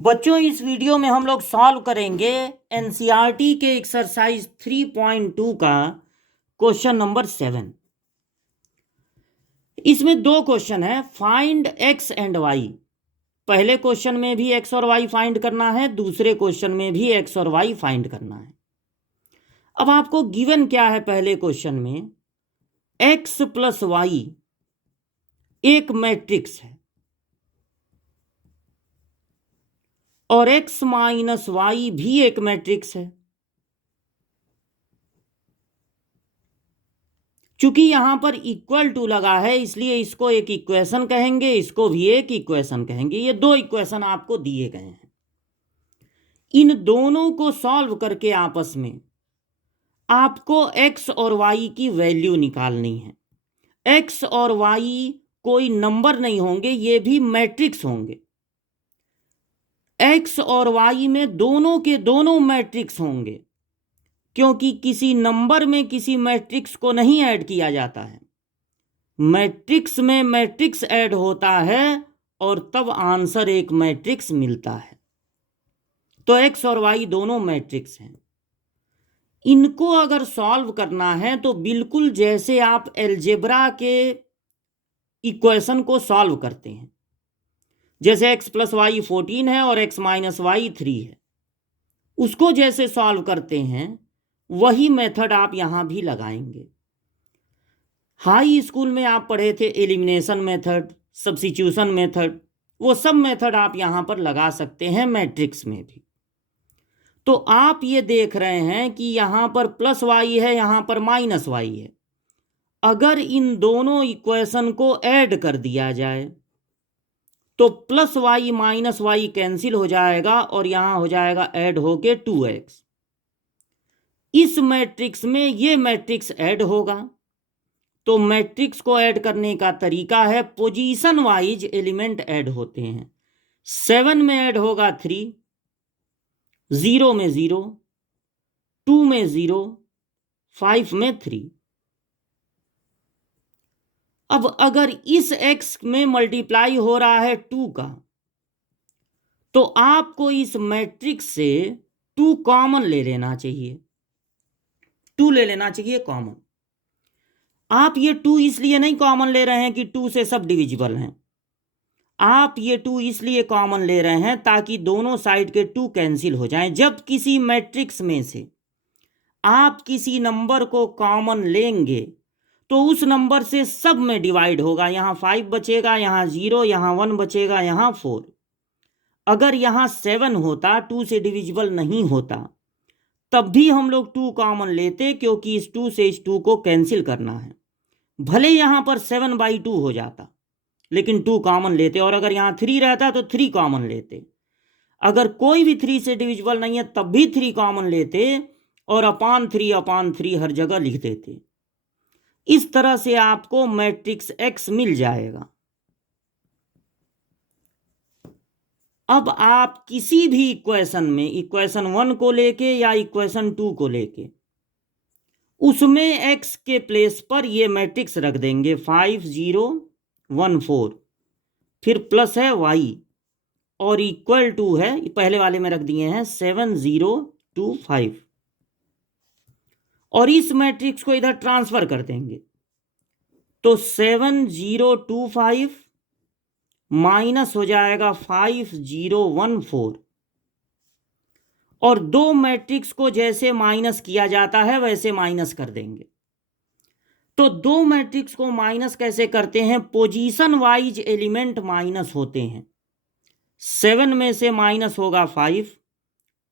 बच्चों, इस वीडियो में हम लोग सॉल्व करेंगे एनसीईआरटी के एक्सरसाइज 3.2 का क्वेश्चन नंबर 7। इसमें दो क्वेश्चन है, फाइंड एक्स एंड वाई। पहले क्वेश्चन में भी एक्स और वाई फाइंड करना है, दूसरे क्वेश्चन में भी एक्स और वाई फाइंड करना है। अब आपको गिवन क्या है? पहले क्वेश्चन में एक्स प्लस वाई एक मैट्रिक्स है और x माइनस वाई भी एक मैट्रिक्स है। चूंकि यहां पर इक्वल टू लगा है इसलिए इसको एक इक्वेशन कहेंगे, इसको भी एक इक्वेशन कहेंगे। ये दो इक्वेशन आपको दिए गए हैं, इन दोनों को सॉल्व करके आपस में आपको x और y की वैल्यू निकालनी है। x और y कोई नंबर नहीं होंगे, ये भी मैट्रिक्स होंगे। x और y में दोनों के दोनों मैट्रिक्स होंगे, क्योंकि किसी नंबर में किसी मैट्रिक्स को नहीं ऐड किया जाता है। मैट्रिक्स में मैट्रिक्स ऐड होता है और तब आंसर एक मैट्रिक्स मिलता है। तो x और y दोनों मैट्रिक्स हैं। इनको अगर सॉल्व करना है तो बिल्कुल जैसे आप अलजेब्रा के इक्वेशन को सॉल्व करते हैं, जैसे x प्लस वाई 14 है और x माइनस वाई 3 है, उसको जैसे सॉल्व करते हैं वही मेथड आप यहां भी लगाएंगे। हाई स्कूल में आप पढ़े थे एलिमिनेशन मेथड, सब्स्टिट्यूशन मेथड, वो सब मेथड आप यहां पर लगा सकते हैं मैट्रिक्स में भी। तो आप ये देख रहे हैं कि यहां पर प्लस वाई है, यहां पर माइनस वाई है। अगर इन दोनों इक्वेशन को ऐड कर दिया जाए तो plus Y minus Y cancel हो जाएगा और यहां हो जाएगा ऐड होके 2x। इस मैट्रिक्स में ये मैट्रिक्स ऐड होगा। तो मैट्रिक्स को ऐड करने का तरीका है, पोजीशन वाइज एलिमेंट ऐड होते हैं। 7 में ऐड होगा 3, 0 में 0, 2 में 0, 5 में 3। अब अगर इस x में मल्टीप्लाई हो रहा है 2 का, तो आपको इस मैट्रिक्स से 2 कॉमन ले लेना चाहिए। 2 ले लेना चाहिए कॉमन। आप ये 2 इसलिए नहीं कॉमन ले रहे हैं कि 2 से सब डिविजिबल हैं। आप ये 2 इसलिए कॉमन ले रहे हैं ताकि दोनों साइड के 2 कैंसिल हो जाएं। जब किसी मैट्रिक्स में से आप किसी नंबर को कॉमन लेंगे तो उस नंबर से सब में डिवाइड होगा। यहाँ 5 बचेगा, यहाँ 0, यहाँ 1 बचेगा, यहाँ 4। अगर यहाँ 7 होता, 2 से डिविजिबल नहीं होता, तब भी हम लोग 2 कॉमन लेते, क्योंकि इस 2 से इस 2 को कैंसिल करना है। भले यहाँ पर 7/2 हो जाता, लेकिन 2 कॉमन लेते। और अगर यहाँ 3 रहता तो 3 कॉमन लेते। अगर कोई भी 3 से डिविजिबल नहीं है तब भी 3 कॉमन लेते और अपान 3 हर जगह लिख देते। इस तरह से आपको मैट्रिक्स x मिल जाएगा। अब आप किसी भी इक्वेशन में, इक्वेशन 1 को लेके या इक्वेशन 2 को लेके, उसमें x के प्लेस पर ये मैट्रिक्स रख देंगे 5 0 1 4, फिर प्लस है y और इक्वल टू है, पहले वाले में रख दिए हैं 7 0 2 5, और इस मैट्रिक्स को इधर ट्रांसफर कर देंगे। तो 7 0 2 5 माइनस हो जाएगा 5 0 1 4, और दो मैट्रिक्स को जैसे माइनस किया जाता है वैसे माइनस कर देंगे। तो दो मैट्रिक्स को माइनस कैसे करते हैं? पोजीशन वाइज एलिमेंट माइनस होते हैं। 7 में से माइनस होगा 5,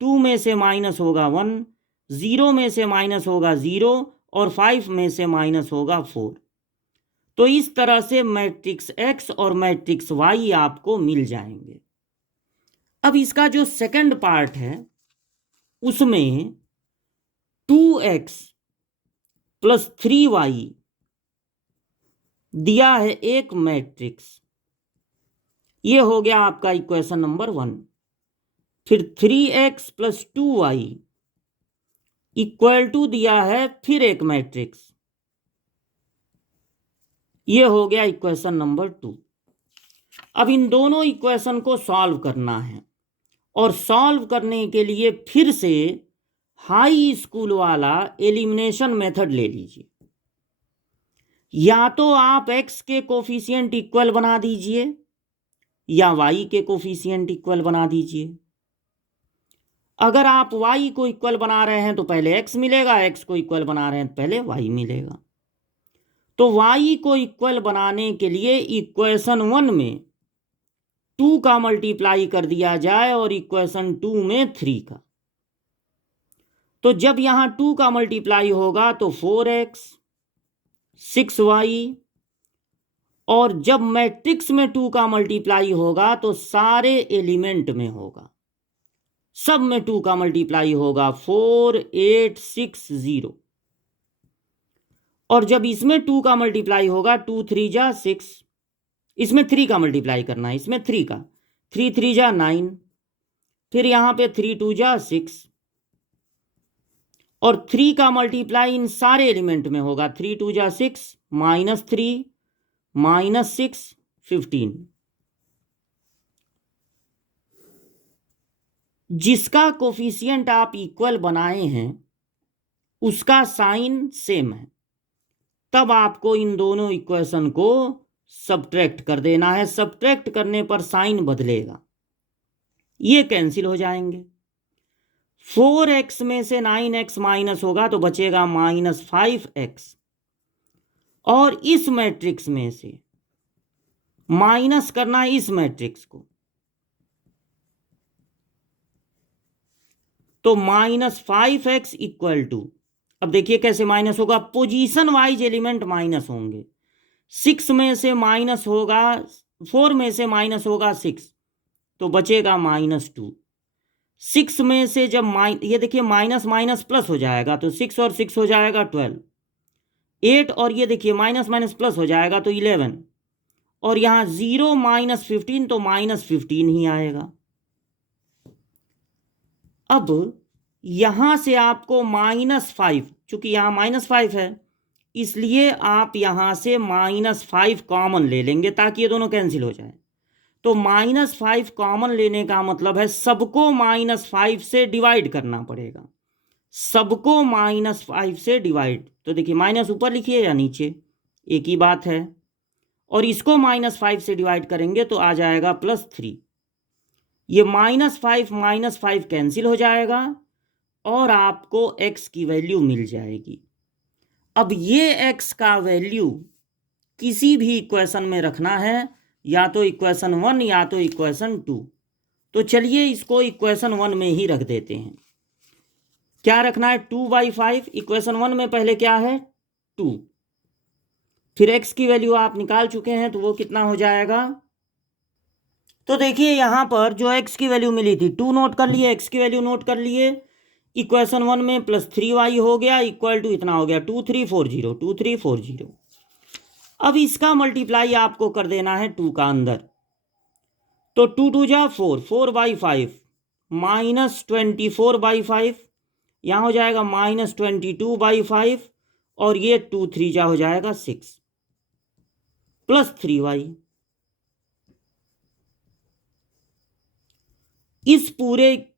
2 में से माइनस होगा 1, 0 में से माइनस होगा 0 और 5 में से माइनस होगा 4। तो इस तरह से मैट्रिक्स x और मैट्रिक्स y आपको मिल जाएंगे। अब इसका जो सेकंड पार्ट है उसमें 2x प्लस 3y दिया है एक मैट्रिक्स। ये हो गया आपका इक्वेशन नंबर 1। फिर 3x plus 2y equal to दिया है फिर एक मैट्रिक्स। ये हो गया इक्वेशन नंबर 2। अब इन दोनों इक्वेशन को सॉल्व करना है और सॉल्व करने के लिए फिर से हाई स्कूल वाला एलिमिनेशन मेथड ले लीजिए। या तो आप x के कोफिशिएंट इक्वल बना दीजिए या y के कोफिशिएंट इक्वल बना दीजिए। अगर आप y को इक्वल बना रहे हैं तो पहले x मिलेगा, x को इक्वल बना रहे हैं तो पहले y मिलेगा। तो y को इक्वल बनाने के लिए इक्वेशन 1 में 2 का मल्टीप्लाई कर दिया जाए और इक्वेशन 2 में 3 का। तो जब यहां 2 का मल्टीप्लाई होगा तो 4x 6y, और जब मैट्रिक्स में 2 का मल्टीप्लाई होगा तो सारे एलिमेंट में होगा, सब में 2 का मल्टीप्लाई होगा 4 8 6 0। और जब इसमें 2 का मल्टीप्लाई होगा 2 3 जा 6, इसमें 3 का मल्टीप्लाई करना है, इसमें 3 का, 3 3 जा 9, फिर यहां पे 3 2 जा 6, और 3 का मल्टीप्लाई इन सारे एलिमेंट में होगा, 3 2 जा 6 -3 -6 15। जिसका कोफिशिएंट आप इक्वल बनाए हैं उसका साइन सेम है, तब आपको इन दोनों इक्वेशन को सब्ट्रैक्ट कर देना है। सब्ट्रैक्ट करने पर साइन बदलेगा, ये कैंसिल हो जाएंगे। 4x में से 9x माइनस होगा तो बचेगा -5x, और इस मैट्रिक्स में से माइनस करना इस मैट्रिक्स को, तो -5x इक्वल टू, अब देखिए कैसे माइनस होगा, पोजीशन वाइज एलिमेंट माइनस होंगे। 6 में से माइनस होगा, 4 में से माइनस होगा 6 तो बचेगा -2। 6 में से जब ये देखिए माइनस माइनस प्लस हो जाएगा तो 6 और 6 हो जाएगा 12, 8 और ये देखिए माइनस माइनस प्लस हो जाएगा तो 11, और यहाँ 0 -15 तो -15 ही आएगा। अब यहां से आपको -5, चूंकि यहां -5 है इसलिए आप यहां से -5 कॉमन ले लेंगे ताकि ये दोनों कैंसिल हो जाए। तो -5 कॉमन लेने का मतलब है सबको -5 से डिवाइड करना पड़ेगा, सबको -5 से डिवाइड। तो देखिए माइनस ऊपर लिखिए या नीचे, एक ही बात है, और इसको -5 से डिवाइड करेंगे तो आ जाएगा +3। ये -5 कैंसिल हो जाएगा और आपको x की वैल्यू मिल जाएगी। अब ये x का वैल्यू किसी भी इक्वेशन में रखना है, या तो इक्वेशन 1 या तो इक्वेशन 2। तो चलिए इसको इक्वेशन 1 में ही रख देते हैं। क्या रखना है, 2/5। इक्वेशन 1 में पहले क्या है 2, फिर x की वैल्यू आप निकाल चुके हैं तो वो कितना हो जाएगा। तो देखिए यहां पर जो x की वैल्यू मिली थी 2 नोट कर लिए, x की वैल्यू नोट कर लिए। इक्वेशन 1 में +3y हो गया इक्वल टू इतना हो गया 2340, 2340। अब इसका मल्टीप्लाई आपको कर देना है 2 का अंदर, तो 2 2 जा 4, 4/5 -24/5, यहाँ हो जाएगा -22/5, और ये 2 3 जा हो जाएगा 6 +3y। इस पूरे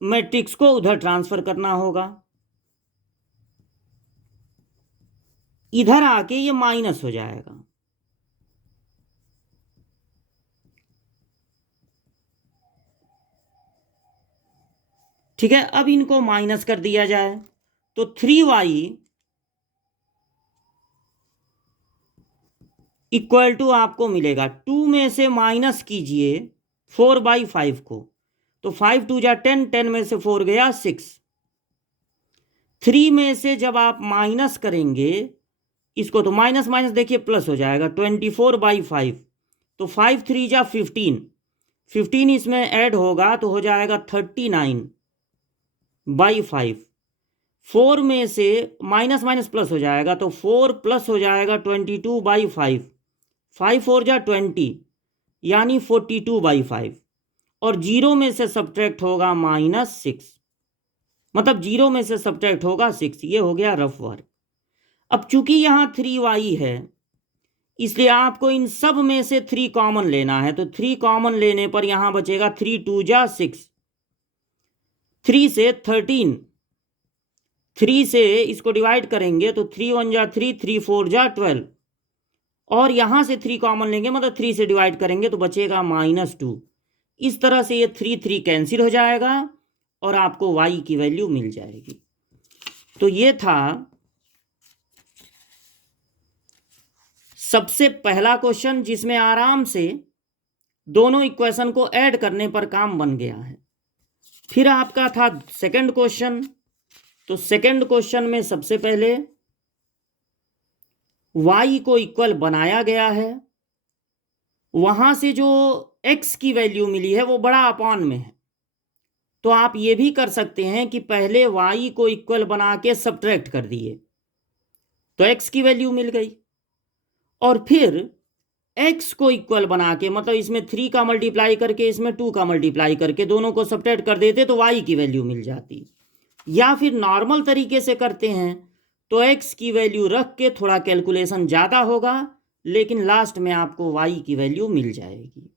मैट्रिक्स को उधर ट्रांसफर करना होगा, इधर आके ये माइनस हो जाएगा। ठीक है, अब इनको माइनस कर दिया जाए तो 3y इक्वल टू आपको मिलेगा, 2 में से माइनस कीजिए 4/5 को, तो 5 2 जा 10, 10 में से 4 गया 6। 3 में से जब आप माइनस करेंगे इसको तो माइनस माइनस देखिए प्लस हो जाएगा 24/5, तो 5 3 जा 15, 15 इसमें ऐड होगा तो हो जाएगा 39/5। 4 में से माइनस माइनस प्लस हो जाएगा तो 4 प्लस हो जाएगा 22/5, 5 4 जा 20 यानी 42/5, और 0 में से सब्ट्रैक्ट होगा -6, मतलब 0 में से सब्ट्रैक्ट होगा 6। ये हो गया रफ वर्क। अब चूंकि यहाँ 3y है इसलिए आपको इन सब में से 3 कॉमन लेना है, तो 3 कॉमन लेने पर यहाँ बचेगा 3 2 जा 6, 3 से 13, 3 से इसको डिवाइड करेंगे तो 3 1 जा 3, 3 4 जा 12, और यहां से 3 कॉमन लेंगे, मतलब 3 से डिवाइड करेंगे तो बचेगा -2। इस तरह से ये 3 3 कैंसिल हो जाएगा और आपको y की वैल्यू मिल जाएगी। तो ये था सबसे पहला क्वेश्चन, जिसमें आराम से दोनों इक्वेशन को ऐड करने पर काम बन गया है। फिर आपका था सेकंड क्वेश्चन। तो सेकंड क्वेश्चन में सबसे पहले y को इक्वल बनाया गया है, वहां से जो x की वैल्यू मिली है वो बड़ा अपॉन में है, तो आप ये भी कर सकते हैं कि पहले y को इक्वल बना के सब्ट्रैक्ट कर दिए तो x की वैल्यू मिल गई, और फिर x को इक्वल बना के, मतलब इसमें 3 का मल्टीप्लाई करके इसमें 2 का मल्टीप्लाई करके दोनों को सब्ट्रैक्ट कर देते तो y की वैल्यू मिल जाती। या फिर नॉर्मल तरीके से करते हैं तो x की वैल्यू रख के थोड़ा कैलकुलेशन ज़्यादा होगा, लेकिन लास्ट में आपको y की वैल्यू मिल जाएगी।